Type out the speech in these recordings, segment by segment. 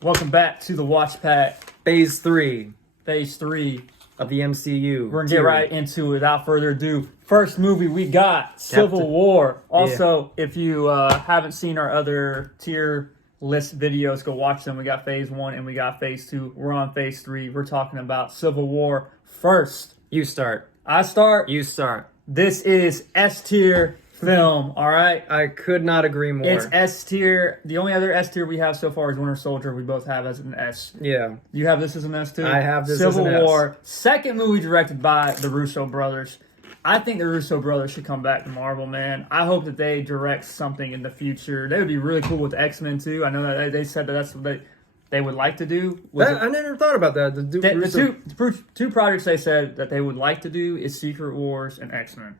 Welcome back to the Watch Pack, Phase 3 of the MCU. We're going to get right into it without further ado. First movie we got, Civil War. Also, if you haven't seen our other tier list videos, go watch them. We got Phase 1 and we got Phase 2. We're on Phase 3. We're talking about Civil War first. You start. I start? You start. This is S tier film, all right? I could not agree more. It's S tier. The only other S tier we have so far is Winter Soldier. We both have as an S. Yeah. You have this as an S too? I have this Civil as an War, second movie directed by the Russo brothers. I think the Russo brothers should come back to Marvel, man. I hope that they direct something in the future. They would be really cool with X-Men too. I know that they said that that's what they would like to do. I never thought about that. The two projects they said that they would like to do is Secret Wars and X-Men.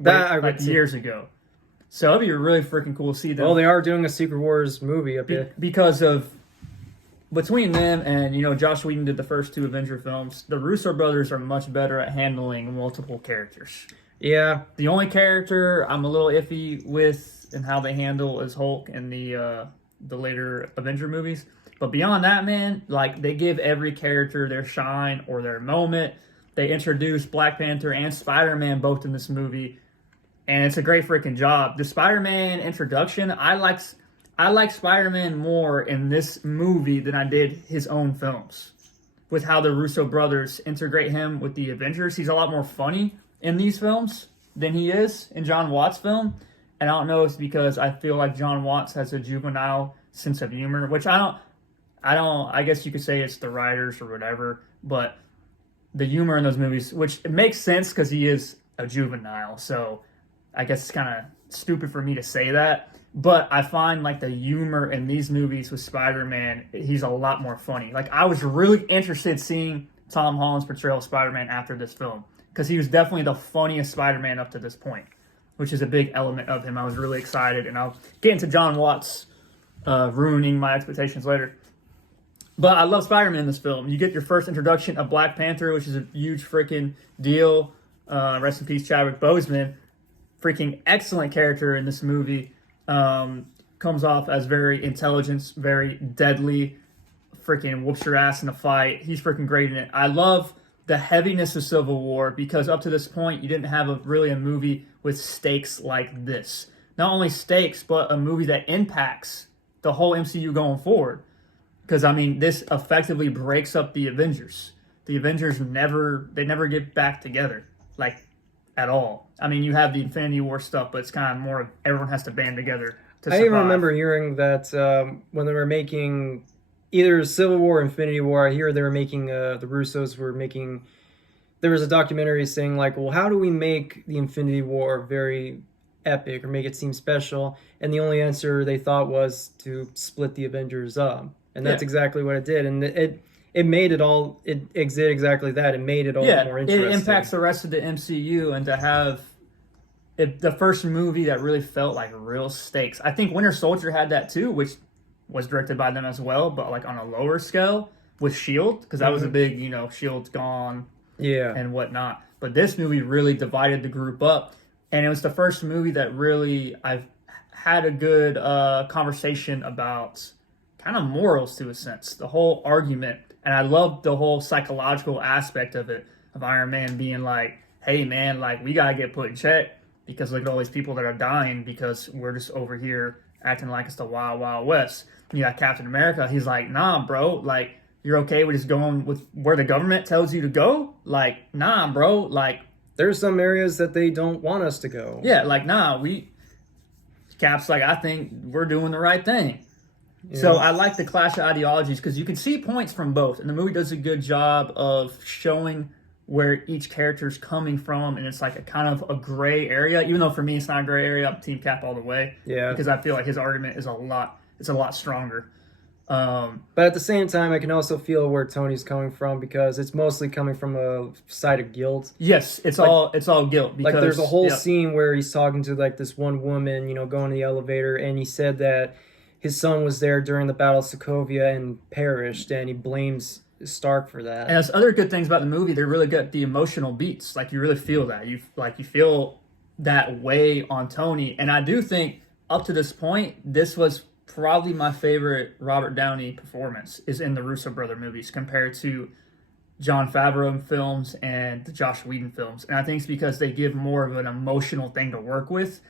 Like years ago. So it'd be really freaking cool to see them. Well, they are doing a Secret Wars movie up here. Because of between them and, Joss Whedon did the first two Avenger films, the Russo brothers are much better at handling multiple characters. Yeah. The only character I'm a little iffy with and how they handle is Hulk in the later Avenger movies. But beyond that, man, like they give every character their shine or their moment. They introduce Black Panther and Spider-Man both in this movie. And it's a great freaking job. The Spider-Man introduction, I like Spider-Man more in this movie than I did his own films. With how the Russo brothers integrate him with the Avengers. He's a lot more funny in these films than he is in John Watts' film. And I don't know if it's because I feel like John Watts has a juvenile sense of humor, which I guess you could say it's the writers or whatever. But the humor in those movies, which it makes sense because he is a juvenile, so I guess it's kind of stupid for me to say that, but I find like the humor in these movies with Spider-Man, he's a lot more funny. Like I was really interested seeing Tom Holland's portrayal of Spider-Man after this film because he was definitely the funniest Spider-Man up to this point, which is a big element of him. I was really excited, and I'll get into John Watts ruining my expectations later. But I love Spider-Man in this film. You get your first introduction of Black Panther, which is a huge freaking deal. Rest in peace, Chadwick Boseman. Freaking excellent character in this movie. Comes off as very intelligent, very deadly. Freaking whoops your ass in a fight. He's freaking great in it. I love the heaviness of Civil War because up to this point, you didn't have really a movie with stakes like this. Not only stakes, but a movie that impacts the whole MCU going forward. Because, this effectively breaks up the Avengers. The Avengers never get back together. Like, at all. You have the Infinity War stuff, but it's kind of more of everyone has to band together to survive. I even remember hearing that when they were making either Civil War or Infinity War, I hear they were making, the Russos were making, there was a documentary saying like, well, how do we make the Infinity War very epic or make it seem special? And the only answer they thought was to split the Avengers up. And that's exactly what it did. And it made it all, it did exactly that. It made it all more interesting. It impacts the rest of the MCU, and to have the first movie that really felt like real stakes. I think Winter Soldier had that too, which was directed by them as well, but like on a lower scale with S.H.I.E.L.D., because that was a big, S.H.I.E.L.D.'s gone and whatnot. But this movie really divided the group up, and it was the first movie that really I've had a good conversation about kind of morals to a sense, the whole argument. And I love the whole psychological aspect of it, of Iron Man being like, hey man, like we gotta get put in check because look at all these people that are dying because we're just over here acting like it's the Wild Wild West. And you got Captain America, he's like, nah bro, like you're okay with just going with where the government tells you to go? Like, nah bro, like there's some areas that they don't want us to go. Yeah, like nah, Cap's like, I think we're doing the right thing. Yeah. So I like the clash of ideologies because you can see points from both. And the movie does a good job of showing where each character is coming from. And it's like a kind of a gray area. Even though for me it's not a gray area, I'm Team Cap all the way. Yeah. Because I feel like his argument is a lot stronger. But at the same time, I can also feel where Tony's coming from because it's mostly coming from a side of guilt. Yes, it's all guilt. Because, like there's a whole scene where he's talking to like this one woman, going in the elevator, and he said that his son was there during the Battle of Sokovia and perished, and he blames Stark for that. And there's other good things about the movie. They really got the emotional beats. Like you really feel that. You feel that way on Tony. And I do think up to this point, this was probably my favorite Robert Downey performance is in the Russo brother movies compared to Jon Favreau films and the Josh Whedon films. And I think it's because they give more of an emotional thing to work with.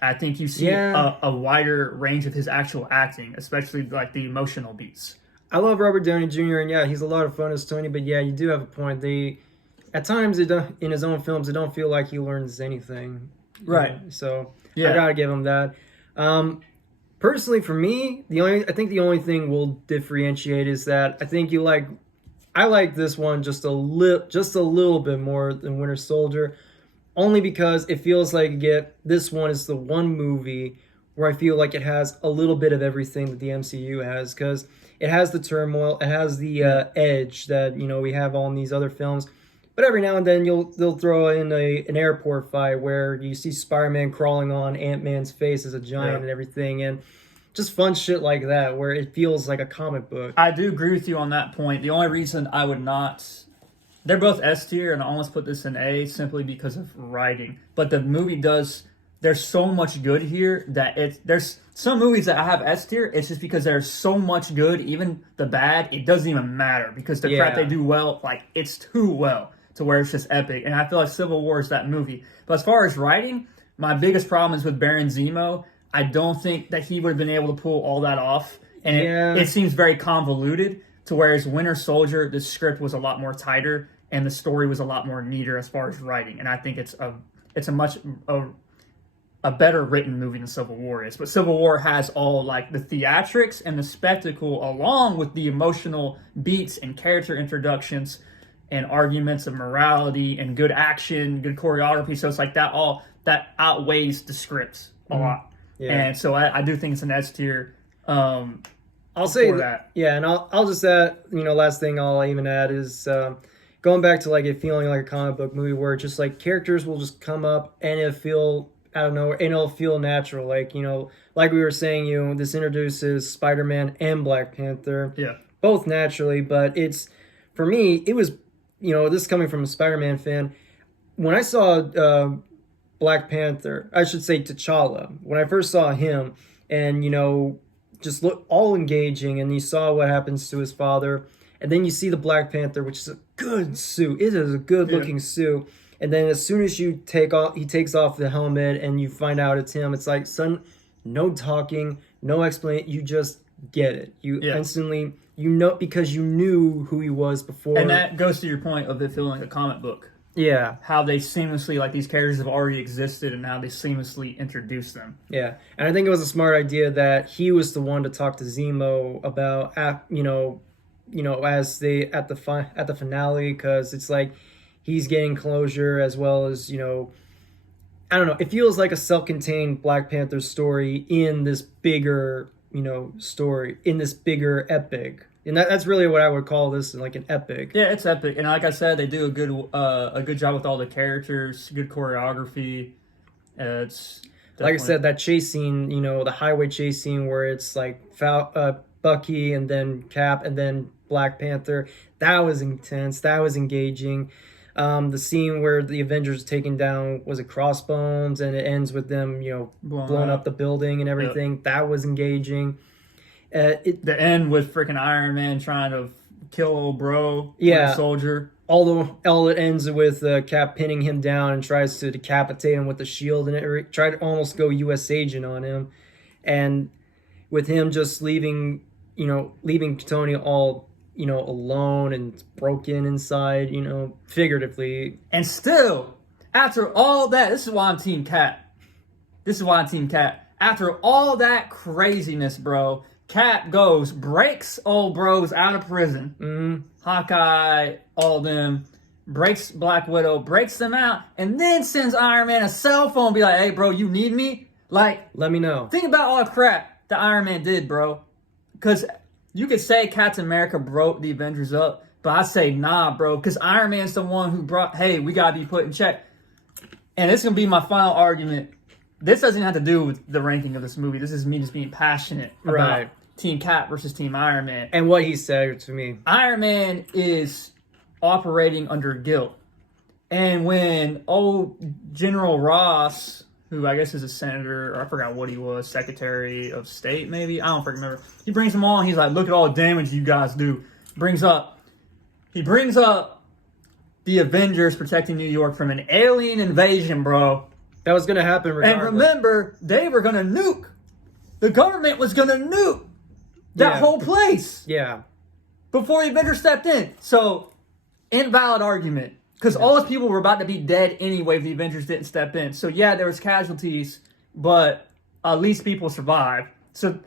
I think you see a wider range of his actual acting, especially like the emotional beats. I love Robert Downey Jr. and yeah, he's a lot of fun as Tony. But yeah, you do have a point. At times in his own films, it don't feel like he learns anything. Right. So I gotta give him that. Personally, for me, I think the only thing we'll differentiate is that I think I like this one just a little bit more than Winter Soldier, only because it feels like this one is the one movie where I feel like it has a little bit of everything that the MCU has, because it has the turmoil, it has the edge that we have on these other films, but every now and then they'll throw in an airport fight where you see Spider-Man crawling on Ant-Man's face as a giant and everything, and just fun shit like that where it feels like a comic book. I do agree with you on that point. The only reason I would not... They're both S tier, and I almost put this in A simply because of writing. But the movie does... There's so much good here that there's some movies that I have S tier. It's just because there's so much good, even the bad, it doesn't even matter. Because the crap they do well, like, it's too well to where it's just epic. And I feel like Civil War is that movie. But as far as writing, my biggest problem is with Baron Zemo. I don't think that he would have been able to pull all that off. And it seems very convoluted, to whereas Winter Soldier, the script was a lot more tighter and the story was a lot more neater as far as writing. And I think it's a much better written movie than Civil War is. But Civil War has all like the theatrics and the spectacle along with the emotional beats and character introductions and arguments of morality and good action, good choreography. So it's like that outweighs the scripts a lot. Yeah. And so I do think it's an S tier. I'll say that. Yeah, and I'll just add, last thing I'll even add is going back to like it feeling like a comic book movie where just like characters will just come up and it'll feel, I don't know, and it'll feel natural. Like, like we were saying, this introduces Spider-Man and Black Panther. Yeah. Both naturally, but for me, it was, this coming from a Spider-Man fan, when I saw Black Panther, I should say T'Challa, when I first saw him and, just look all engaging and you saw what happens to his father and then you see the Black Panther, which is a good suit. It is a good looking suit. And then as soon as he takes off the helmet and you find out it's him, it's like, son, no talking, no explanation. You just get it. You instantly, because you knew who he was before. And that goes to your point of it feeling like a comic book. Yeah. How they seamlessly, like these characters have already existed and how they seamlessly introduce them. Yeah. And I think it was a smart idea that he was the one to talk to Zemo about, as at the finale, because it's like he's getting closure as well as, I don't know. It feels like a self-contained Black Panther story in this bigger, story, in this bigger epic. And that's really what I would call this, like an epic. Yeah, it's epic. And like I said, they do a good job with all the characters, good choreography. It's definitely... Like I said, that chase scene, the highway chase scene where it's like Bucky and then Cap and then Black Panther, that was intense. That was engaging. The scene where the Avengers taken down, was it Crossbones, and it ends with them, blowing up the building and everything. Yep. That was engaging. The end with freaking Iron Man trying to kill old bro, Winter Soldier. All it ends with Cap pinning him down and tries to decapitate him with the shield, and it tried to almost go U.S. Agent on him, and with him just leaving Tony all alone and broken inside, figuratively. And still, after all that, this is why I'm Team Cap. After all that craziness, bro, Cap breaks old bros out of prison. Mm-hmm. Hawkeye, all them, breaks Black Widow, breaks them out, and then sends Iron Man a cell phone, be like, hey, bro, you need me? Like, let me know. Think about all the crap that Iron Man did, bro. Because you could say Captain America broke the Avengers up, but I say nah, bro, because Iron Man's the one who brought, hey, we got to be put in check. And this is going to be my final argument. This doesn't have to do with the ranking of this movie. This is me just being passionate about Team Cap versus Team Iron Man. And what he said to me. Iron Man is operating under guilt. And when old General Ross, who I guess is a senator, or I forgot what he was, Secretary of State, maybe. I don't freaking remember. He brings them all, and he's like, "Look at all the damage you guys do." He brings up the Avengers protecting New York from an alien invasion, bro. That was gonna happen regardless. And remember, they were gonna nuke. The government was gonna nuke that whole place. Yeah. Before the Avengers stepped in. So, invalid argument. Because all those people were about to be dead anyway if the Avengers didn't step in. So, yeah, there was casualties, but at least people survived. So,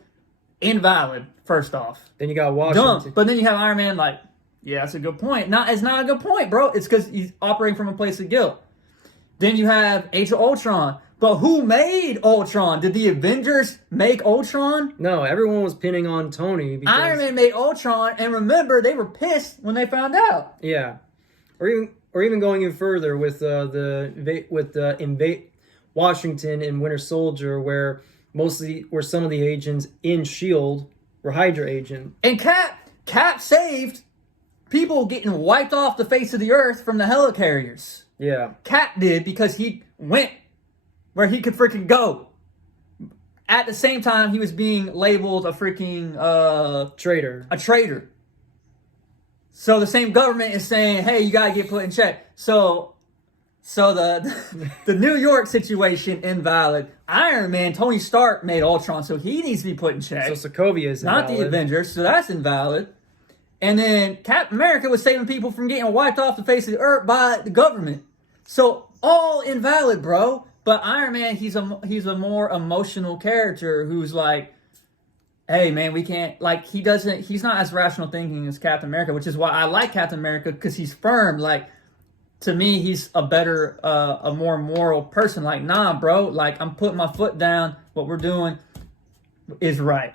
invalid, first off. Then you got Washington. Dumb. But then you have Iron Man like, yeah, that's a good point. It's not a good point, bro. It's because he's operating from a place of guilt. Then you have Age of Ultron. But who made Ultron? Did the Avengers make Ultron? No, everyone was pinning on Tony. Because... Iron Man made Ultron, and remember, they were pissed when they found out. Yeah. Or even going in further with Washington and Winter Soldier, where some of the agents in S.H.I.E.L.D. were Hydra agents. And Cap saved people getting wiped off the face of the earth from the helicarriers. Yeah. Cap did because he went where he could freaking go. At the same time, he was being labeled a freaking traitor. A traitor. So the same government is saying, "Hey, you gotta get put in check." So the New York situation invalid. Iron Man, Tony Stark made Ultron, so he needs to be put in check. So Sokovia is not invalid. the Avengers, so that's invalid. And then Captain America was saving people from getting wiped off the face of the earth by the government. So all invalid, bro. But Iron Man, he's a more emotional character who's like, hey man, we can't, like, he's not as rational thinking as Captain America, which is why I like Captain America, because he's firm. Like, to me, he's a better, a more moral person. Like, nah, bro, like, I'm putting my foot down. What we're doing is right.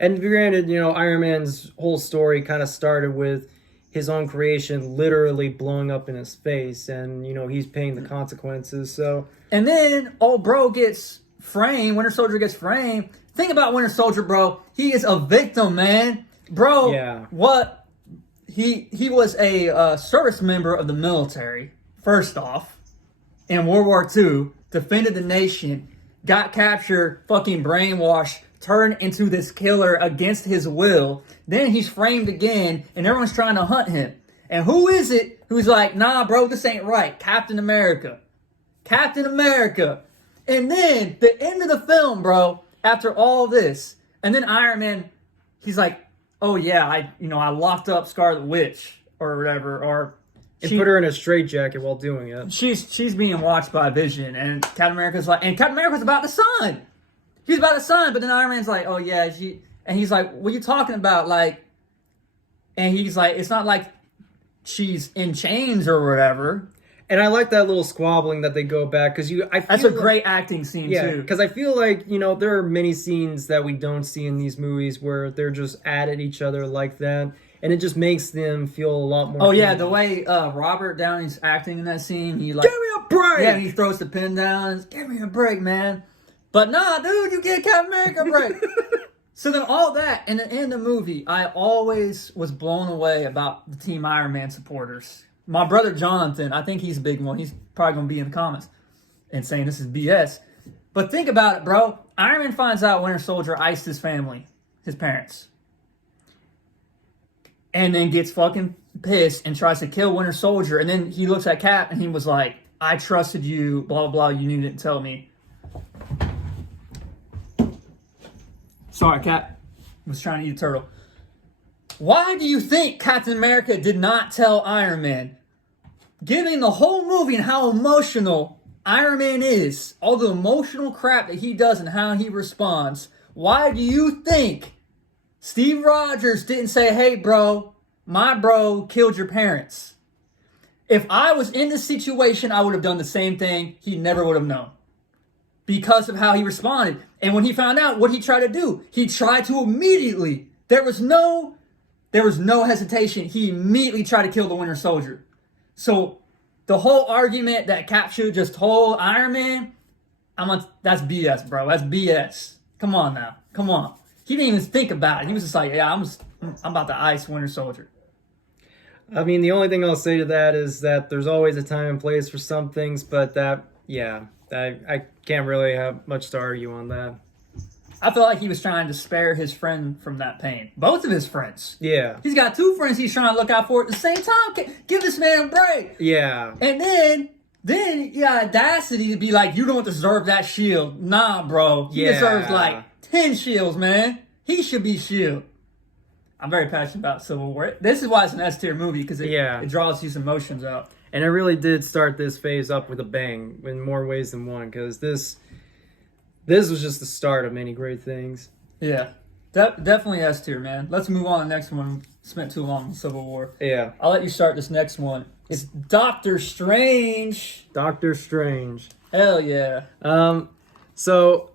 And granted, Iron Man's whole story kind of started with his own creation literally blowing up in his face, and he's paying the consequences. So, and then old bro gets framed. Winter Soldier gets framed. Think about Winter Soldier, bro. He is a victim, man, bro. Yeah. What? He was a service member of the military. First off, in World War II, defended the nation, got captured, fucking brainwashed, turned into this killer against his will. Then he's framed again, and everyone's trying to hunt him. And who is it who's like, nah, bro, this ain't right? Captain America. Captain America. And then, the end of the film, bro, after all this, and then Iron Man, he's like, oh yeah, I locked up Scarlet Witch, or whatever, or... And put her in a straitjacket while doing it. She's being watched by Vision, and Captain America's like, and Captain America's about the sun. He's about the sun, but then Iron Man's like, oh yeah, and he's like, what are you talking about? Like, and he's like, it's not like she's in chains or whatever. And I like that little squabbling that they go back, because that's a great acting scene too. Because I feel like there are many scenes that we don't see in these movies where they're just at each other like that, and it just makes them feel a lot more. Oh yeah, the way Robert Downey's acting in that scene, he like, give me a break. Yeah, he throws the pen down. Give me a break, man. But nah, dude, you get Captain America a break. So then all that, and in the movie, I always was blown away about the Team Iron Man supporters. My brother Jonathan, I think he's a big one. He's probably going to be in the comments and saying this is BS. But think about it, bro. Iron Man finds out Winter Soldier iced his family, his parents. And then gets fucking pissed and tries to kill Winter Soldier. And then he looks at Cap and he was like, I trusted you, blah, blah, blah. You needed to tell me. Sorry, Cap. I was trying to eat a turtle. Why do you think Captain America did not tell Iron Man? Given the whole movie and how emotional Iron Man is, all the emotional crap that he does and how he responds, why do you think Steve Rogers didn't say, hey, bro, my bro killed your parents? If I was in this situation, I would have done the same thing. He never would have known. Because of how he responded. And when he found out, what he tried to do, he tried to immediately, there was no hesitation. He immediately tried to kill the Winter Soldier. So the whole argument that Cap should have just told Iron Man, that's BS, bro. That's BS. Come on now. Come on. He didn't even think about it. He was just like, yeah, I'm about to ice Winter Soldier. I mean, the only thing I'll say to that is that there's always a time and place for some things, but that I can't really have much to argue on that. I felt like he was trying to spare his friend from that pain. Both of his friends. Yeah. He's got two friends he's trying to look out for at the same time. Give this man a break. Yeah. And then you got audacity to be like, you don't deserve that shield. Nah, bro. He deserves like 10 shields, man. He should be shield. I'm very passionate about Civil War. This is why it's an S tier movie, because it draws these emotions out. And it really did start this phase up with a bang in more ways than one, because this was just the start of many great things. Yeah. Definitely S tier, man. Let's move on to the next one. Spent too long on Civil War. Yeah. I'll let you start this next one. It's Doctor Strange. Doctor Strange. Hell yeah. So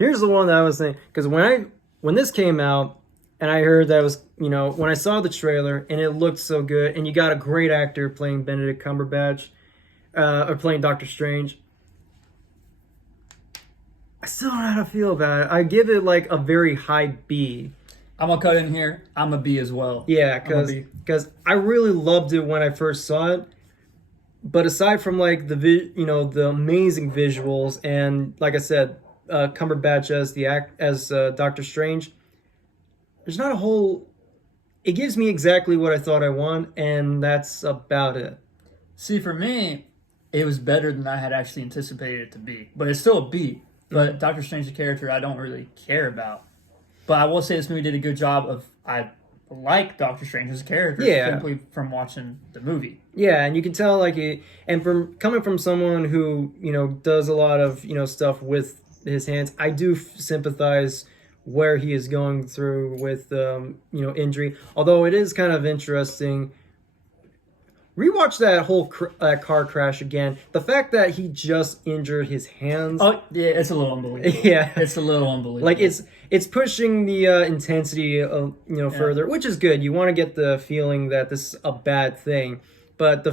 here's the one that I was thinking, because when this came out and I heard that was, when I saw the trailer and it looked so good, and you got a great actor playing Benedict Cumberbatch, or playing Doctor Strange, I still don't know how to feel about it. I give it like a very high B. I'm going to cut in here. I'm a B as well. Yeah, because I really loved it when I first saw it. But aside from like the amazing visuals and, like I said, Cumberbatch as Doctor Strange, there's not a whole. It gives me exactly what I thought I want, and that's about it. See, for me, it was better than I had actually anticipated it to be, but it's still a B. But Doctor Strange's character, I don't really care about. But I will say this movie did a good job of, I like Doctor Strange's character simply from watching the movie. Yeah, and you can tell and from coming from someone who, does a lot of, stuff with his hands, I do sympathize where he is going through with, injury. Although it is kind of interesting. Rewatch that whole car crash again. The fact that he just injured his hands. Oh, yeah, it's a little unbelievable. Yeah. It's a little unbelievable. Like, it's pushing the intensity, further, which is good. You want to get the feeling that this is a bad thing. But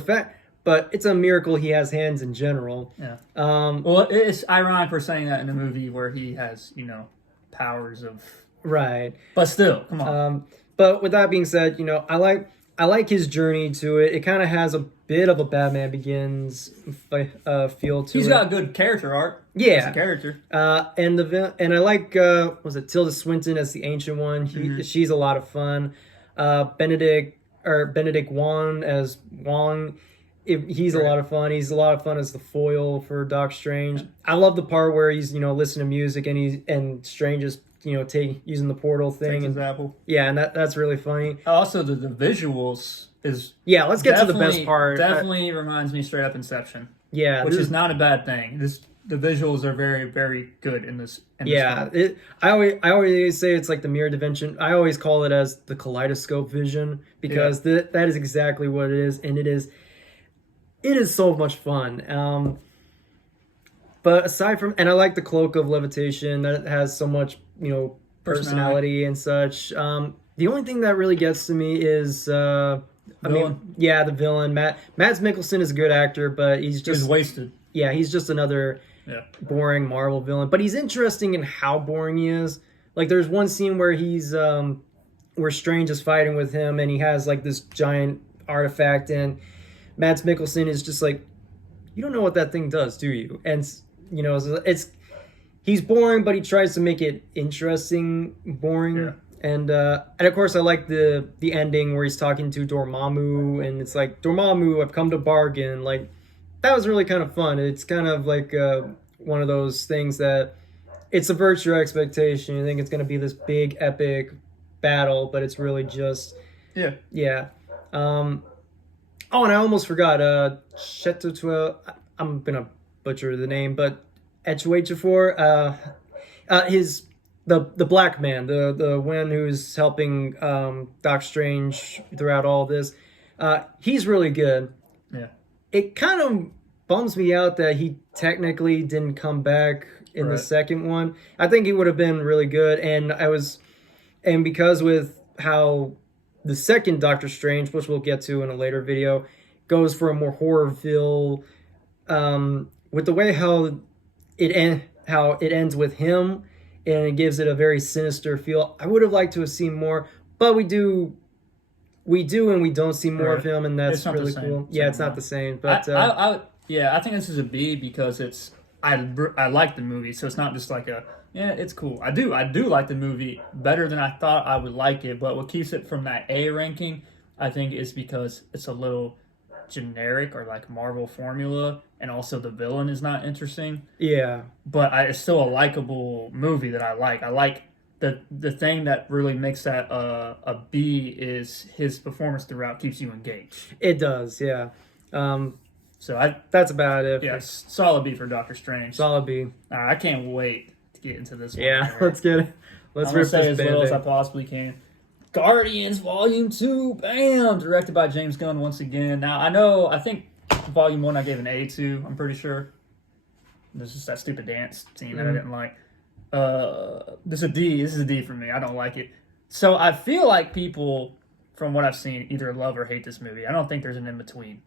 it's a miracle he has hands in general. Yeah. Well, it's ironic for saying that in a movie where he has, powers of... Right. But still, come on. But with that being said, I like his journey to it. It kind of has a bit of a Batman Begins feel to it. He's got good character art. Yeah, as a character. And I like was it Tilda Swinton as the Ancient One? She's a lot of fun. Benedict Wong as Wong. He's a lot of fun. He's a lot of fun as the foil for Doc Strange. I love the part where he's listening to music and Strange is using the portal thing and apple. Yeah, and that's really funny. Also, the visuals is let's get to the best part. Definitely reminds me straight up Inception. Yeah, which is not a bad thing. The visuals are very, very good in this. I always say it's like the mirror dimension. I always call it as the kaleidoscope vision, because that is exactly what it is, and it is so much fun. But aside from, and I like the cloak of levitation that has so much, personality and such. The only thing that really gets to me is, the villain. Mads Mikkelsen is a good actor, but he's wasted. Yeah, he's just another boring Marvel villain. But he's interesting in how boring he is. Like, there's one scene where where Strange is fighting with him, and he has like this giant artifact, and Mads Mikkelsen is just like, you don't know what that thing does, do you? And he's boring, but he tries to make it interesting boring. Yeah. And of course I like the ending where he's talking to Dormammu, and it's like, Dormammu, I've come to bargain. Like, that was really kind of fun. It's kind of like one of those things that it subverts your expectation. You think it's going to be this big epic battle, but it's really just yeah. Oh, and I almost forgot. Chetotwa, I'm gonna butcher the name, but Echwejifor, the black man, the one who's helping Doc Strange throughout all this. He's really good. Yeah. It kind of bums me out that he technically didn't come back in the second one. I think he would have been really good, and because with how the second Doctor Strange, which we'll get to in a later video, goes for a more horror feel, with the way how it ends with him, and it gives it a very sinister feel. I would have liked to have seen more, but we do and we don't see more of him, and that's really cool. Yeah, it's not the same. But Yeah, I think this is a B because I like the movie, so it's not just like a yeah, it's cool. I do like the movie better than I thought I would like it, but what keeps it from that A ranking, I think, is because it's a little generic or like Marvel formula, and also the villain is not interesting. Yeah, But it's still a likable movie that I like. I like the thing that really makes that a B is his performance throughout keeps you engaged. it does. Yeah, um, So I that's about it. yeah, For solid B for Doctor Strange. solid B. All right, I can't wait to get into this one. Yeah, Right let's get it. Let's I'm gonna rip say this as little as I band. possibly can. Guardians Volume 2, bam! Directed by James Gunn once again. Now, I think Volume 1 I gave an A to, I'm pretty sure. This is that stupid dance scene that I didn't like. This is a D. This is a D for me. I don't like it. So I feel like people, from what I've seen, either love or hate this movie. I don't think there's an in between.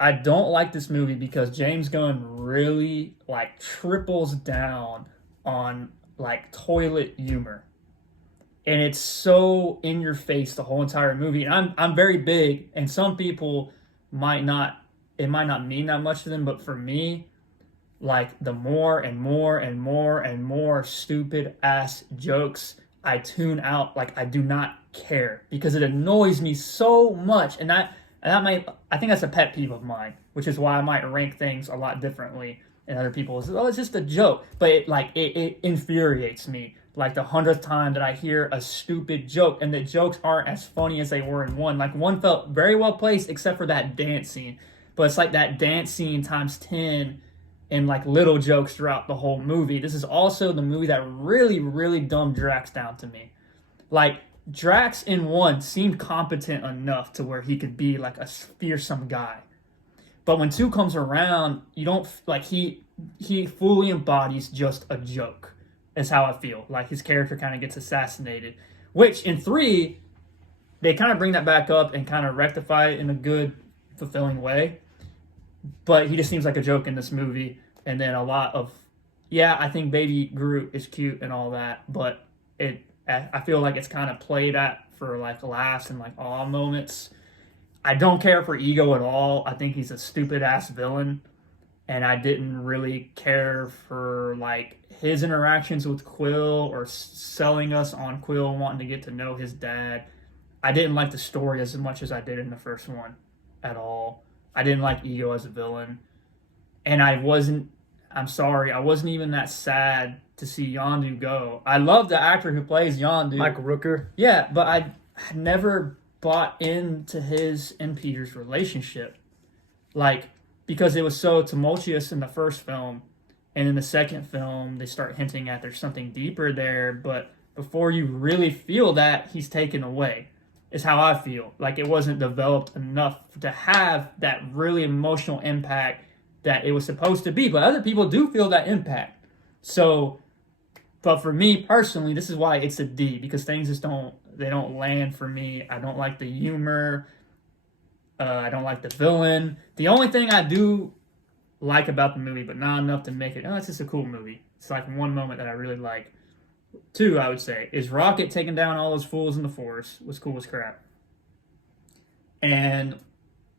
I don't like this movie because James Gunn really like triples down on like toilet humor, and it's so in your face the whole entire movie. And I'm very big, and some people might not. It might not mean that much to them, but for me, like the more and more and more and more stupid ass jokes I tune out. Like I do not care because it annoys me so much, and that might I think that's a pet peeve of mine, which is why I might rank things a lot differently than other people. It's, oh, it's just a joke, but it infuriates me. Like the 100th time that I hear a stupid joke, and the jokes aren't as funny as they were in one. Like one felt very well placed, except for that dance scene. But it's like that dance scene times 10 and like little jokes throughout the whole movie. This is also the movie that really, really dumbed Drax down to me. Like Drax in one seemed competent enough to where he could be like a fearsome guy. But when two comes around, you don't like he fully embodies just a joke. Is how I feel. Like his character kind of gets assassinated. Which in three, they kind of bring that back up and kind of rectify it in a good, fulfilling way. But he just seems like a joke in this movie. And then a lot of, yeah, I think Baby Groot is cute and all that, but I feel like it's kind of played at for like laughs and like awe moments. I don't care for Ego at all. I think he's a stupid ass villain, and I didn't really care for like his interactions with Quill or selling us on Quill wanting to get to know his dad. I didn't like the story as much as I did in the first one at all. I didn't like Ego as a villain. And I'm sorry, I wasn't even that sad to see Yondu go. I love the actor who plays Yondu. Michael Rooker. Yeah, but I never bought into his and Peter's relationship. Like, because it was so tumultuous in the first film, and in the second film, they start hinting at there's something deeper there, but before you really feel that, he's taken away, is how I feel. Like, it wasn't developed enough to have that really emotional impact that it was supposed to be, but other people do feel that impact. So, but for me personally, this is why it's a D, because things just don't land for me. I don't like the humor. I don't like the villain. The only thing I do like about the movie, but not enough to make it, oh, it's just a cool movie. It's like one moment that I really like. Two, I would say, is Rocket taking down all those fools in the forest was cool as crap. And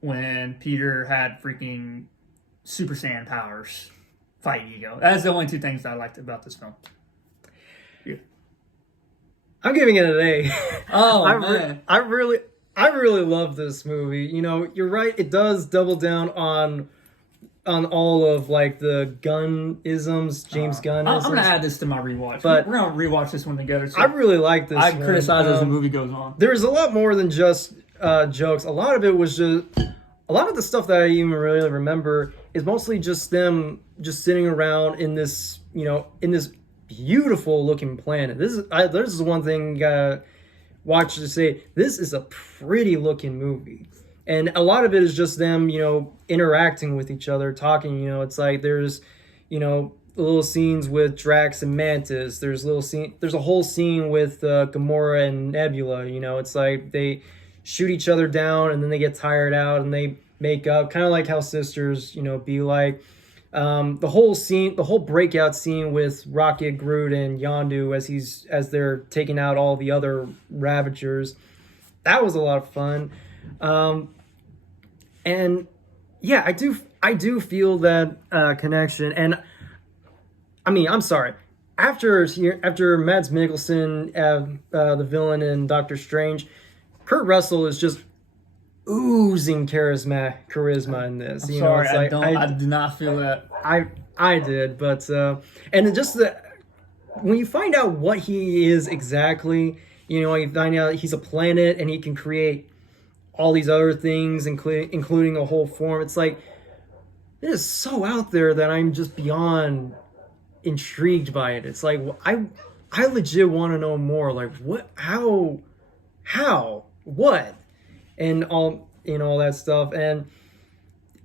when Peter had freaking Super Saiyan powers fight Ego. That's the only two things that I liked about this film. Yeah. I'm giving it an A. Oh, man. I really love this movie. You know, you're right. It does double down on all of like the Gunn-isms, James Gunn. I'm gonna add this to my rewatch. But we're gonna rewatch this one together. So I really like this. I one. criticize as the movie goes on. There's a lot more than just jokes. A lot of it was just a lot of the stuff that I even really remember is mostly just them just sitting around in this, you know, in this beautiful looking planet. This is one thing you gotta watch to say this is a pretty looking movie. And a lot of it is just them, you know, interacting with each other, talking. You know, it's like there's, you know, little scenes with Drax and Mantis. There's a whole scene with Gamora and Nebula. You know, it's like they shoot each other down and then they get tired out and they make up, kind of like how sisters, you know, be like. The whole breakout scene with Rocket, Groot, and Yondu as they're taking out all the other Ravagers. That was a lot of fun. And yeah, I do feel that connection, and I mean, I'm sorry. After Mads Mikkelsen, the villain in Doctor Strange, Kurt Russell is just oozing charisma in this. I'm You know, sorry, it's like I do not feel that. I did, but and just when you find out what he is exactly, you know, you find out he's a planet and he can create all these other things, including a whole form. It's like it is so out there that I'm just beyond intrigued by it. It's like I legit want to know more. Like what, how, what, and all that stuff. And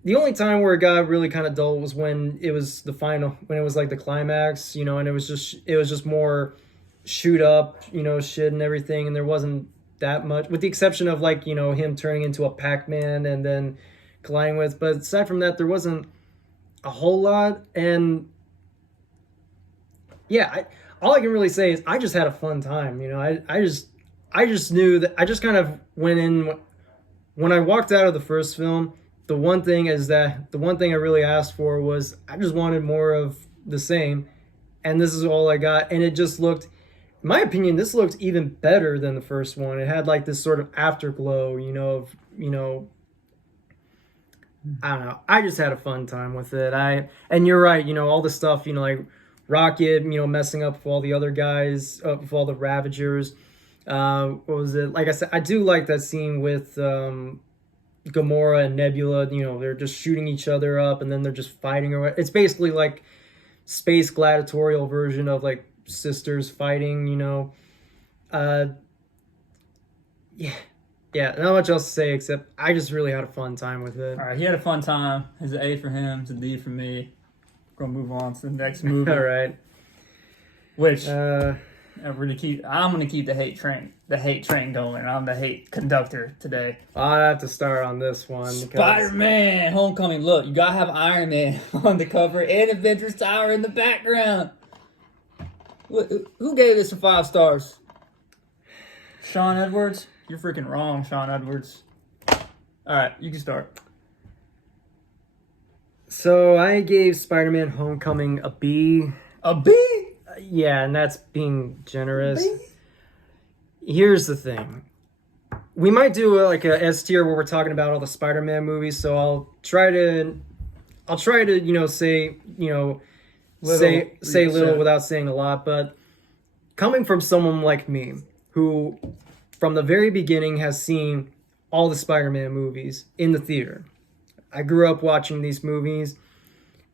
the only time where it got really kind of dull was when it was the final, when it was like the climax, you know, and it was just more shoot up, you know, shit and everything, and there wasn't that much, with the exception of like, you know, him turning into a Pac-Man and then colliding with. But aside from that, there wasn't a whole lot. And yeah, all I can really say is I just had a fun time. You know, I just knew that I just kind of went in when I walked out of the first film. The one thing I really asked for was I just wanted more of the same, and this is all I got. And it just looked, in my opinion, this looked even better than the first one. It had like this sort of afterglow, I don't know. I just had a fun time with it. And you're right, you know, all the stuff, you know, like Rocket, you know, messing up with all the other guys, with all the Ravagers. What was it? Like I said, I do like that scene with Gamora and Nebula. You know, they're just shooting each other up, and then they're just fighting. It's basically like space gladiatorial version of like sisters fighting. You know, yeah, yeah. Not much else to say except I just really had a fun time with it. All right, he had a fun time. It's an A for him. It's a D for me. We're gonna move on to the next movie. All right. Which I'm gonna keep the hate train going. I'm the hate conductor today. I'll have to start on this one. Spider-Man Homecoming. Look, you gotta have Iron Man on the cover and Avengers Tower in the background. Who gave this a 5 stars? Sean Edwards? You're freaking wrong, Sean Edwards. All right, you can start. So I gave Spider-Man Homecoming a B. A B? Yeah, and that's being generous. Here's the thing. We might do like a S tier where we're talking about all the Spider-Man movies, so I'll try to you know, say little without saying a lot. But coming from someone like me who from the very beginning has seen all the Spider-Man movies in the theater. I grew up watching these movies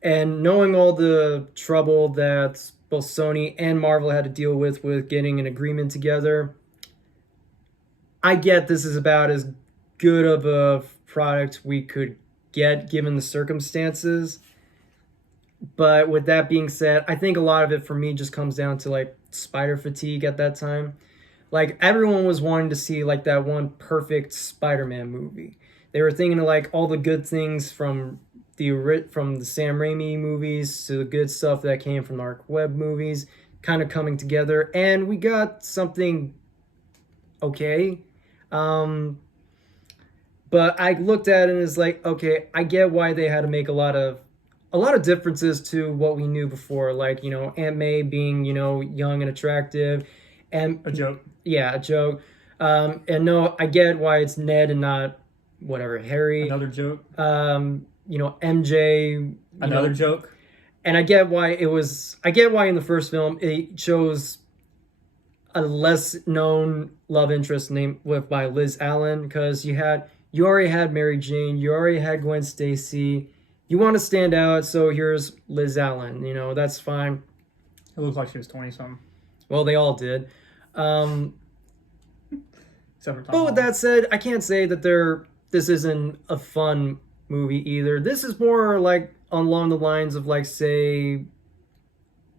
and knowing all the trouble that both Sony and Marvel had to deal with getting an agreement together. I get this is about as good of a product we could get given the circumstances. But with that being said, I think a lot of it for me just comes down to like spider fatigue at that time. Like everyone was wanting to see like that one perfect Spider-Man movie. They were thinking of like all the good things from the Sam Raimi movies to the good stuff that came from the Mark Webb movies kind of coming together, and we got something okay. But I looked at it and it's like, okay, I get why they had to make a lot of differences to what we knew before, like, you know, Aunt May being, you know, young and attractive, and a joke. Yeah, a joke. And no, I get why it's Ned and not whatever Harry. Another joke. You know, MJ. Another joke. And I get why in the first film it chose a less known love interest named by Liz Allen, because you already had Mary Jane, you already had Gwen Stacy. You want to stand out, so here's Liz Allen. You know, that's fine. It looks like she was 20-something. Well, they all did. Except for Tom but with that said, I can't say that this isn't a fun movie either. This is more like along the lines of like, say,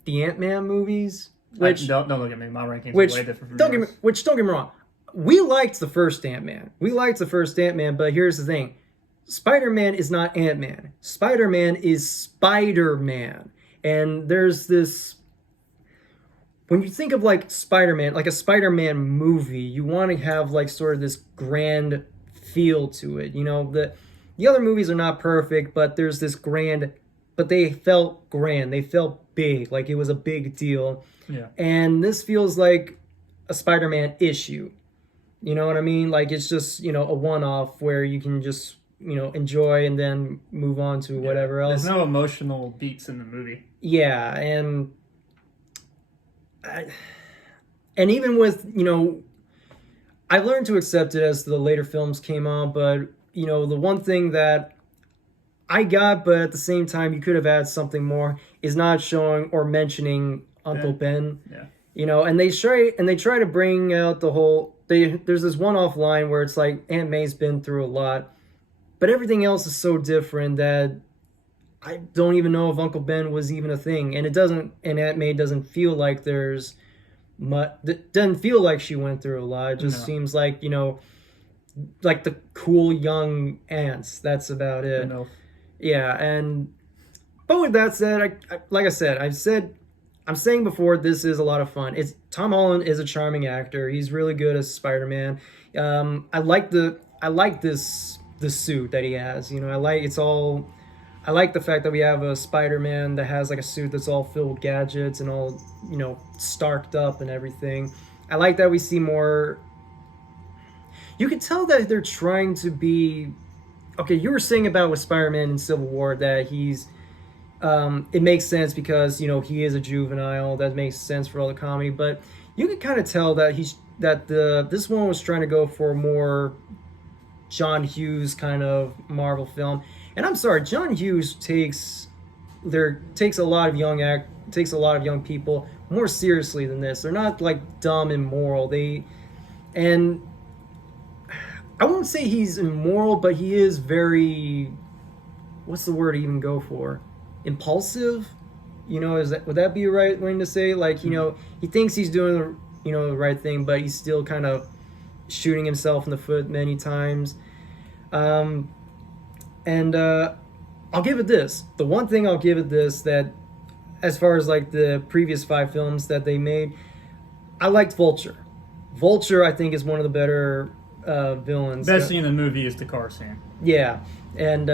the Ant-Man movies. Which don't look at me. My rankings are way different from yours. Don't get me wrong. We liked the first Ant-Man. But here's the thing. Spider-Man is not Ant-Man. Spider-Man is Spider-Man. And there's this... When you think of like Spider-Man, like a Spider-Man movie, you want to have like sort of this grand feel to it. You know, the other movies are not perfect, but there's this grand, but they felt grand. They felt big, like it was a big deal. Yeah. And this feels like a Spider-Man issue. You know what I mean? Like it's just, you know, a one-off where you can just, you know, enjoy and then move on to whatever else. There's no emotional beats in the movie. Yeah, and even with, you know, I learned to accept it as the later films came on, but, you know, the one thing that I got, but at the same time you could have had something more, is not showing or mentioning Uncle Ben. Yeah. You know, and they try to bring out the whole, there's this one-off line where it's like Aunt May's been through a lot, but everything else is so different that I don't even know if Uncle Ben was even a thing, and Aunt May doesn't feel like there's much. It doesn't feel like she went through a lot. It just seems like, you know, like the cool young aunts. That's about it. Yeah, but with that said, like I said, I'm saying before, this is a lot of fun. Tom Holland is a charming actor. He's really good as Spider-Man. I like this suit that he has. You know, I like the fact that we have a Spider-Man that has like a suit that's all filled with gadgets and all, you know, starked up and everything. I like that we see more. You can tell that they're trying to be. Okay, you were saying about with Spider-Man in Civil War that he's. It makes sense because, you know, he is a juvenile. That makes sense for all the comedy, but you can kind of tell that this one was trying to go for a more John Hughes kind of Marvel film. And I'm sorry, John Hughes takes a lot of young people more seriously than this. They're not like dumb and immoral. And I won't say he's immoral, but he is very, what's the word to even go for? Impulsive? You know, would that be a right thing to say? Like, you know, he thinks he's doing the right thing, but he's still kind of shooting himself in the foot many times. And I'll give it this. The one thing I'll give it this, that as far as like the previous 5 films that they made, I liked Vulture. Vulture, I think, is one of the better villains. Best scene in the movie is the car scene. Yeah, and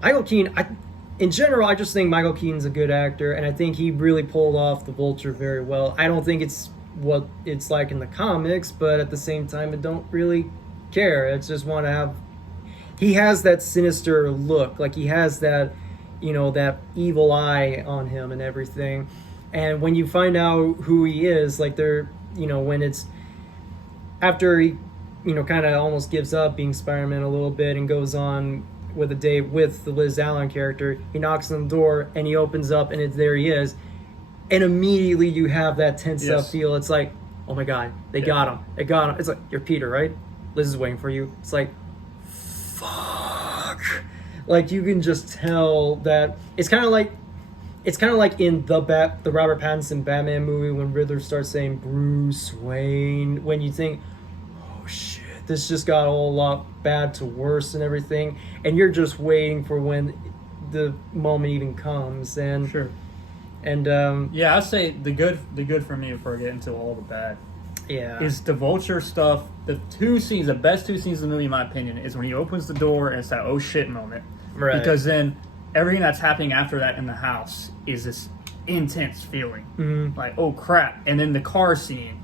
Michael Keaton. In general, I just think Michael Keaton's a good actor, and I think he really pulled off the Vulture very well. I don't think it's what it's like in the comics, but at the same time, I don't really care. I just want to have. He has that sinister look, like he has that, you know, that evil eye on him and everything. And when you find out who he is, like you know, when it's after he, you know, kind of almost gives up being Spider-Man a little bit and goes on with a date with the Liz Allen character, he knocks on the door and he opens up and there he is. And immediately you have that tense up feel. It's like, oh my God, they got him. They got him. It's like, you're Peter, right? Liz is waiting for you. It's like, fuck. Like you can just tell that it's kind of like in the Robert Pattinson Batman movie when Riddler starts saying Bruce Wayne, when you think, oh shit, this just got a whole lot bad to worse and everything, and you're just waiting for when the moment even comes. And sure. And yeah, I'd say the good for me before I get into all the bad. Yeah. Is the Vulture stuff. The best 2 scenes in the movie, in my opinion, is when he opens the door and it's that oh shit moment. Right. Because then everything that's happening after that in the house is this intense feeling. Mm-hmm. Like, oh crap. And then the car scene,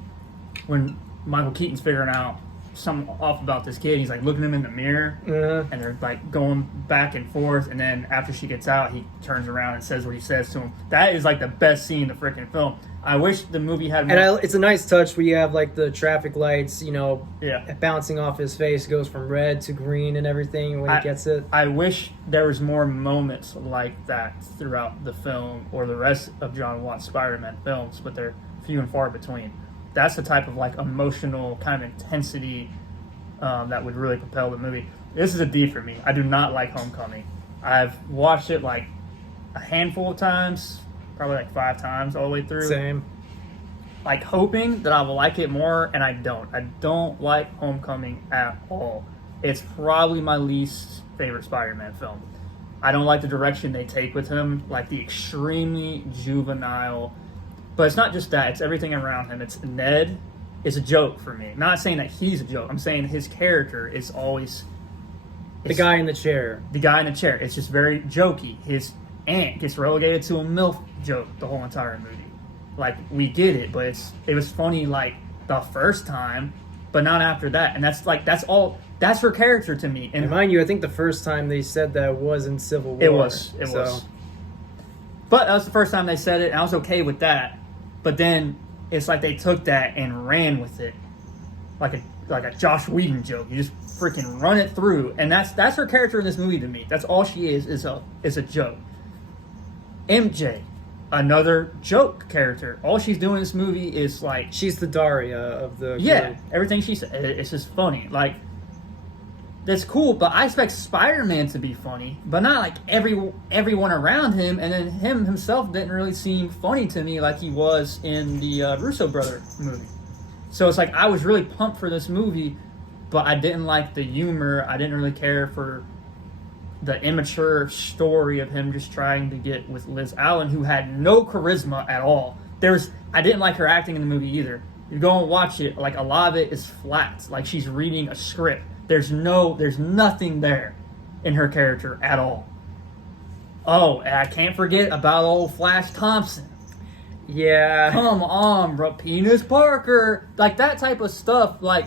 when Michael Keaton's figuring out something off about this kid, he's like looking him in the mirror, and they're like going back and forth, and then after she gets out, he turns around and says what he says to him. That is like the best scene in the freaking film. I wish the movie had more. And it's a nice touch where you have like the traffic lights, you know, yeah, bouncing off his face, goes from red to green and everything when he gets it. I wish there was more moments like that throughout the film or the rest of John Watts' Spider-Man films, but they're few and far between. That's the type of like emotional kind of intensity that would really propel the movie. This is a D for me. I do not like Homecoming. I've watched it like a handful of times, probably like 5 times all the way through. Same. Like hoping that I will like it more, and I don't. I don't like Homecoming at all. It's probably my least favorite Spider-Man film. I don't like the direction they take with him, like the extremely juvenile. But it's not just that, it's everything around him. It's Ned is a joke for me. Not saying that he's a joke. I'm saying his character is always The guy in the chair. The guy in the chair. It's just very jokey. His aunt gets relegated to a MILF joke the whole entire movie. Like, we get it, but it was funny, like, the first time, but not after that. And that's her character to me. And mind you, I think the first time they said that was in Civil War. It was. But that was the first time they said it, and I was okay with that. But then it's like they took that and ran with it, like a Josh Whedon joke. You just freaking run it through, and that's her character in this movie to me. That's all she is a joke. MJ, another joke character. All she's doing in this movie is like she's the Daria of the yeah. group. Everything she said, it's just funny. Like, that's cool, but I expect Spider-Man to be funny, but not like everyone around him. And then him himself didn't really seem funny to me like he was in the Russo brother movie. So it's like I was really pumped for this movie, but I didn't like the humor. I didn't really care for the immature story of him just trying to get with Liz Allen, who had no charisma at all. I didn't like her acting in the movie either. You go and watch it, like a lot of it is flat. Like she's reading a script. There's nothing there in her character at all. Oh, and I can't forget about old Flash Thompson. Yeah. Come on, bro. Penis Parker. Like that type of stuff. Like,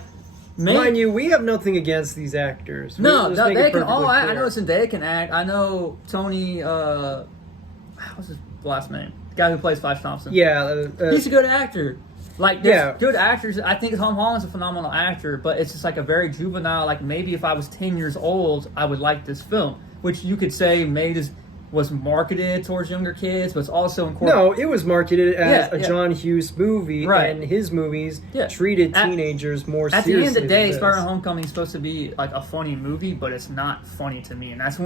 mind you, we have nothing against these actors. No, they can all act. I know they can act. I know Tony, what's his last name? The guy who plays Flash Thompson. Yeah. He's a good actor. Like, there's good actors. I think Tom Holland's a phenomenal actor, but it's just like a very juvenile, like maybe if I was 10 years old, I would like this film. Which you could say was marketed towards younger kids, but it's also incorporated. No, it was marketed as a John Hughes movie, and his movies treated teenagers more seriously. At the end of the day, Spider-Man Homecoming is supposed to be like a funny movie, but it's not funny to me. And that's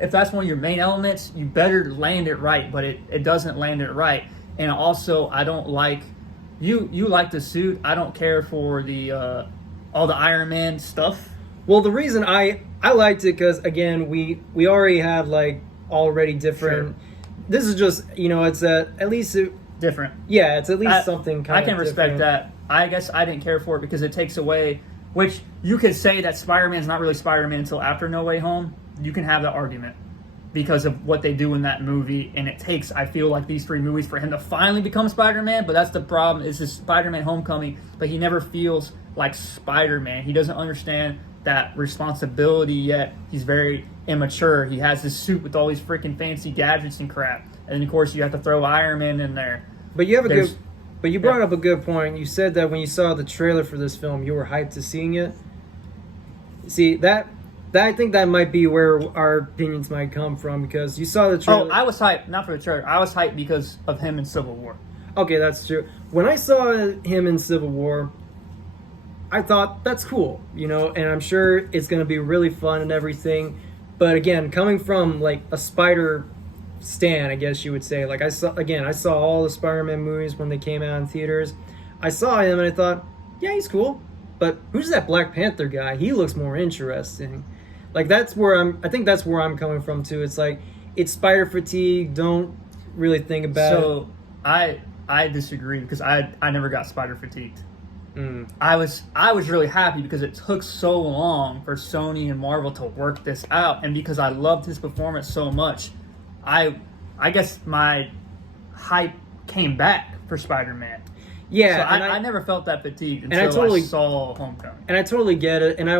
if that's one of your main elements, you better land it right, but it doesn't land it right. And also, I don't like... You like the suit. I don't care for the all the Iron Man stuff. Well, the reason I liked it because again we already had like already different. Sure. This is just it's at least different. Yeah, it's at least something kind of. I can respect that. I guess I didn't care for it because it takes away. Which you could say that Spider-Man's not really Spider-Man until after No Way Home. You can have that argument. Because of what they do in that movie, and it takes, I feel like, these 3 movies for him to finally become Spider-Man, but that's the problem, is this Spider-Man Homecoming, but he never feels like Spider-Man. He doesn't understand that responsibility yet. He's very immature. He has this suit with all these freaking fancy gadgets and crap, and then, of course, you have to throw Iron Man in there. But you brought up a good point. You said that when you saw the trailer for this film, you were hyped to seeing it. See, I think that might be where our opinions might come from because you saw the trailer. Oh, I was hyped, not for the trailer. I was hyped because of him in Civil War. Okay, that's true. When I saw him in Civil War, I thought, that's cool, and I'm sure it's going to be really fun and everything. But again, coming from, like, a Spider stan, I guess you would say. Like, I saw all the Spider-Man movies when they came out in theaters. I saw him and I thought, yeah, he's cool. But who's that Black Panther guy? He looks more interesting. Like, I think that's where I'm coming from, too. It's like, it's spider fatigue. Don't really think about it. So, I disagree because I never got spider fatigued. Mm. I was really happy because it took so long for Sony and Marvel to work this out. And because I loved his performance so much, I guess my hype came back for Spider-Man. Yeah. So I never felt that fatigued until I saw Homecoming. And I totally get it. And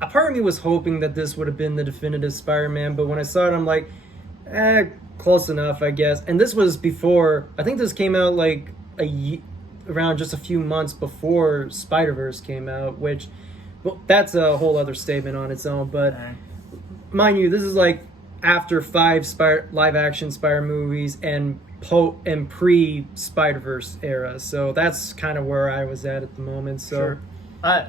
a part of me was hoping that this would have been the definitive Spider-Man, but when I saw it, I'm like, close enough, I guess. And this was before, I think this came out like around just a few months before Spider-Verse came out, which, well, that's a whole other statement on its own. But mind you, this is like after 5 live-action Spider movies and pre-Spider-Verse era. So that's kind of where I was at the moment. So. Sure.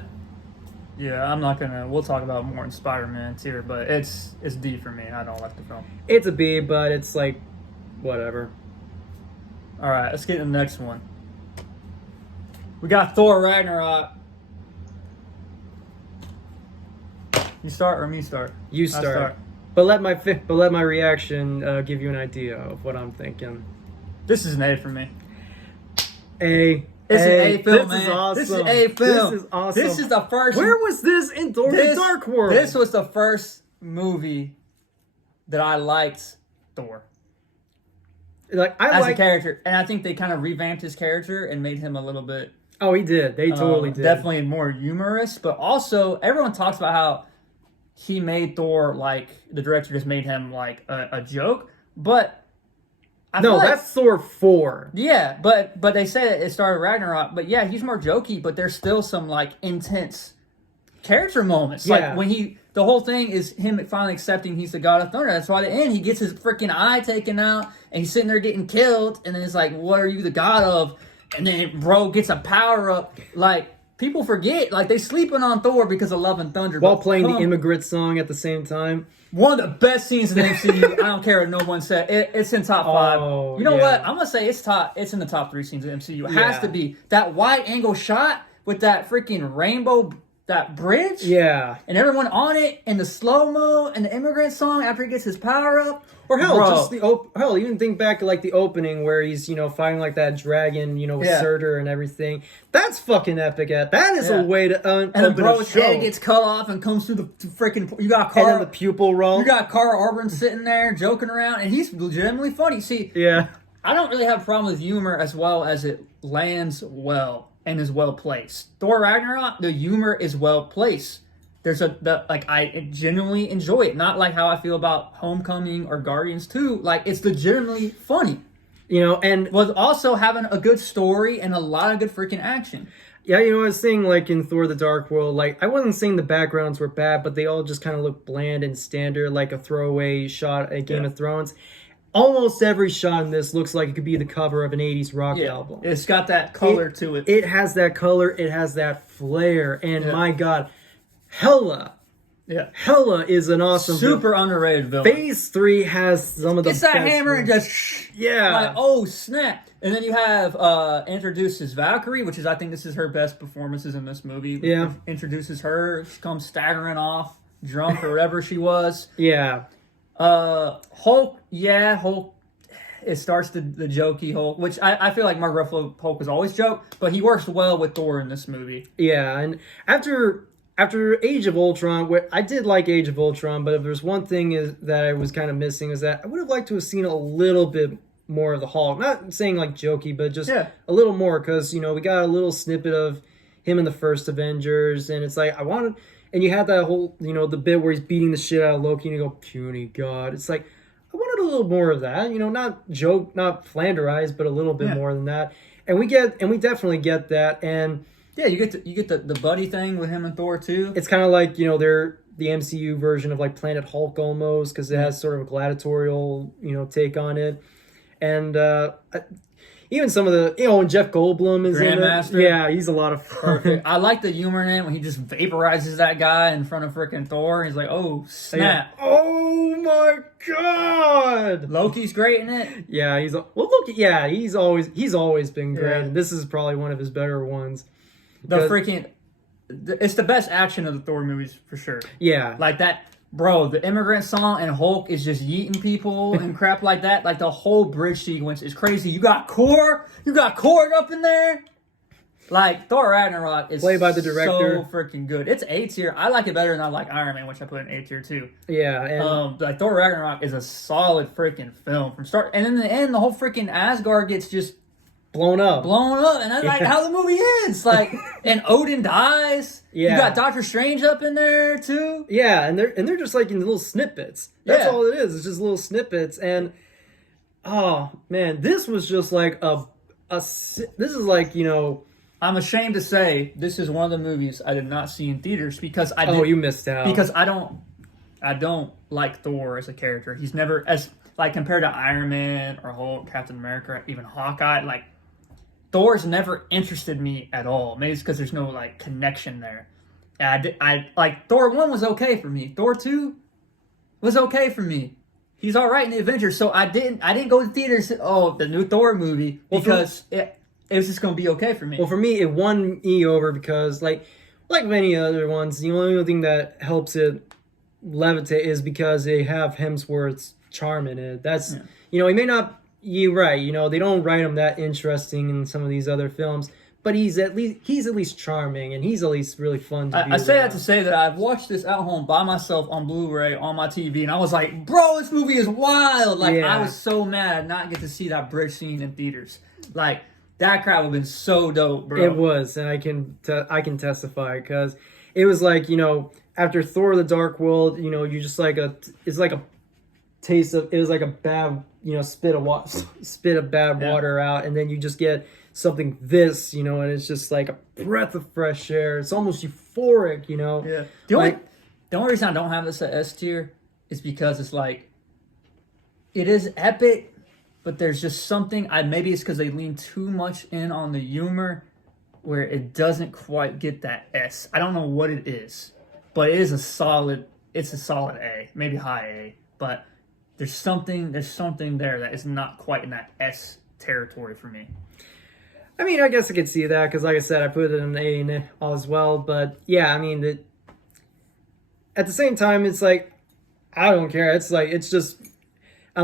Yeah, I'm not gonna. We'll talk about more in Spider-Man here, but it's D for me. I don't like the film. It's a B, but it's like, whatever. All right, let's get to the next one. We got Thor Ragnarok. You start or me start? You start. But let my reaction give you an idea of what I'm thinking. This is an A for me. A. It's an A film, man. This is awesome. This is A film. This is awesome. This is the first. Where was this in Thor: The Dark World? This was the first movie that I liked Thor Like I as a like. character, and I think they kind of revamped his character and made him a little bit Oh, he did. They totally did. definitely more humorous. But also, everyone talks about how he made Thor like the director just made him like a joke, but. I feel No, like, that's Thor 4. yeah, but they say that it started Ragnarok. But yeah, he's more jokey, but there's still some like intense character moments. Yeah. Like when the whole thing is him finally accepting he's the god of thunder. That's why at the end he gets his freaking eye taken out and he's sitting there getting killed. And then it's like, what are you the god of? And then bro gets a power up. Like people forget, like they sleeping on Thor because of Love and Thunder. While but playing the immigrant song at the same time. one of the best scenes in the MCU. I don't care what no one said. It's in top 5. Oh, You know yeah. what? I'm gonna say it's in the top 3 scenes of the MCU. It has to be that wide angle shot with that freaking rainbow, that bridge, Yeah. and everyone on it, and the slow mo, and the immigrant song after he gets his power up. Or hell, Bro. just hell, even think back to like the opening where he's, fighting like that dragon, with Yeah. Surtur and everything. That's fucking epic. That is Yeah. a way to And the open a bro's show. head gets cut off and comes through the freaking. You got And then Carl. the pupil roll. You got Carl Urban sitting there joking around, and he's legitimately funny. See, Yeah. I don't really have a problem with humor as well as it lands well and is well placed. Thor Ragnarok, the humor is well placed. There's I genuinely enjoy it. Not like how I feel about Homecoming or Guardians 2. Like it's legitimately funny. And With also having a good story and a lot of good freaking action. yeah, I was saying like in Thor: The Dark World, like I wasn't saying the backgrounds were bad, but they all just kind of look bland and standard, like a throwaway shot at Game of Thrones. Almost every shot in this looks like it could be the cover of an 80s rock album. It's got that color to it. It has that color, it has that flair, and my god, Hela is an awesome Super underrated villain. Phase 3 has some of the It's that best hammer and ones. just Yeah. like, oh snap. And then you have introduces Valkyrie, which is I think this is her best performances in this movie. Yeah. Introduces her, she comes staggering off, drunk or whatever she was. Yeah. Hulk. It starts the jokey Hulk, which I feel like Mark Ruffalo Hulk was always joke, but he works well with Thor in this movie. Yeah, and after Age of Ultron, where I did like Age of Ultron, but if there's one thing that I was kind of missing is that I would have liked to have seen a little bit more of the Hulk. Not saying like jokey, but just a little more, because we got a little snippet of him in the first Avengers, and it's like I wanted, and you had that whole the bit where he's beating the shit out of Loki, and you go, puny god. It's like I wanted a little more of that, not flanderized, but a little bit more than that. And we definitely get that. And yeah, you get the buddy thing with him and Thor too. it's kind of like they're the MCU version of like Planet Hulk almost, because it has sort of a gladiatorial take on it. And even some of the when Jeff Goldblum is in it, Grandmaster. yeah, he's a lot of fun. Perfect. I like the humor in it when he just vaporizes that guy in front of freaking Thor. He's like, oh snap! Oh my god! Loki's great in it. Yeah, he's always been great. Yeah. And this is probably one of his better ones. It's the best action of the Thor movies for sure. Yeah, Like that, bro. The immigrant song and Hulk is just yeeting people and crap like that. Like the whole bridge sequence is crazy. You got Korg up in there. Like Thor Ragnarok is Played by the director. so freaking good. It's A tier. I like it better than I like Iron Man, which I put in A tier too. yeah, and Like Thor Ragnarok is a solid freaking film from start, and in the end, the whole freaking Asgard gets just blown up. and that's like how the movie ends. Like, and Odin dies. Yeah. You got Doctor Strange up in there too. Yeah, and they're just like in little snippets. That's Yeah. all it is. It's just little snippets, and oh man, this was just like this is like I'm ashamed to say this is one of the movies I did not see in theaters because you missed out. because I don't like Thor as a character. He's never as like compared to Iron Man or Hulk, Captain America, even Hawkeye. Like Thor's never interested me at all. Maybe it's because there's no like connection there. And I like Thor 1 was okay for me. Thor 2 was okay for me. He's all right in the Avengers. So I didn't go to the theater and say, oh, the new Thor movie because it was just going to be okay for me. Well, for me, it won me over because, like many other ones, the only thing that helps it levitate is because they have Hemsworth's charm in it. That's, he may not, you're right, they don't write him that interesting in some of these other films, but he's at least charming, and he's at least really fun to be I say that around. to say that I've watched this at home by myself on Blu-ray on my TV, and I was like, bro, this movie is wild. Like, Yeah. I was so mad not get to see that bridge scene in theaters. Like, that crowd would have been so dope, bro. It was, and I can testify, because it was like, you know, after Thor: The Dark World, you know, you just like it's like a taste of, it was like a bad, you know, spit of bad water out, and then you just get something this, you know, and it's just like a breath of fresh air. It's almost euphoric, you know. Yeah. The only reason I don't have this at S tier is because it's like, it is epic, but there's just something, maybe it's because they lean too much in on the humor where it doesn't quite get that S. I don't know what it is, but it's a solid A, maybe high A, but there's something there that is not quite in that S territory for me. I mean, I guess I could see that, because like I said, I put it in A as well, but yeah, I mean, at the same time, it's like, I don't care. It's like, it's just, I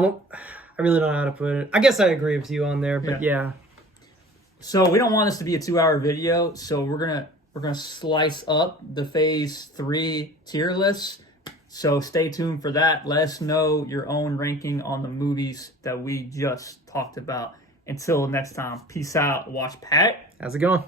really don't know how to put it. I guess I agree with you on there, but yeah. So we don't want this to be a 2-hour video, so we're gonna slice up the Phase 3 tier list. So stay tuned for that. Let us know your own ranking on the movies that we just talked about. Until next time, peace out. Watch Pat. How's it going?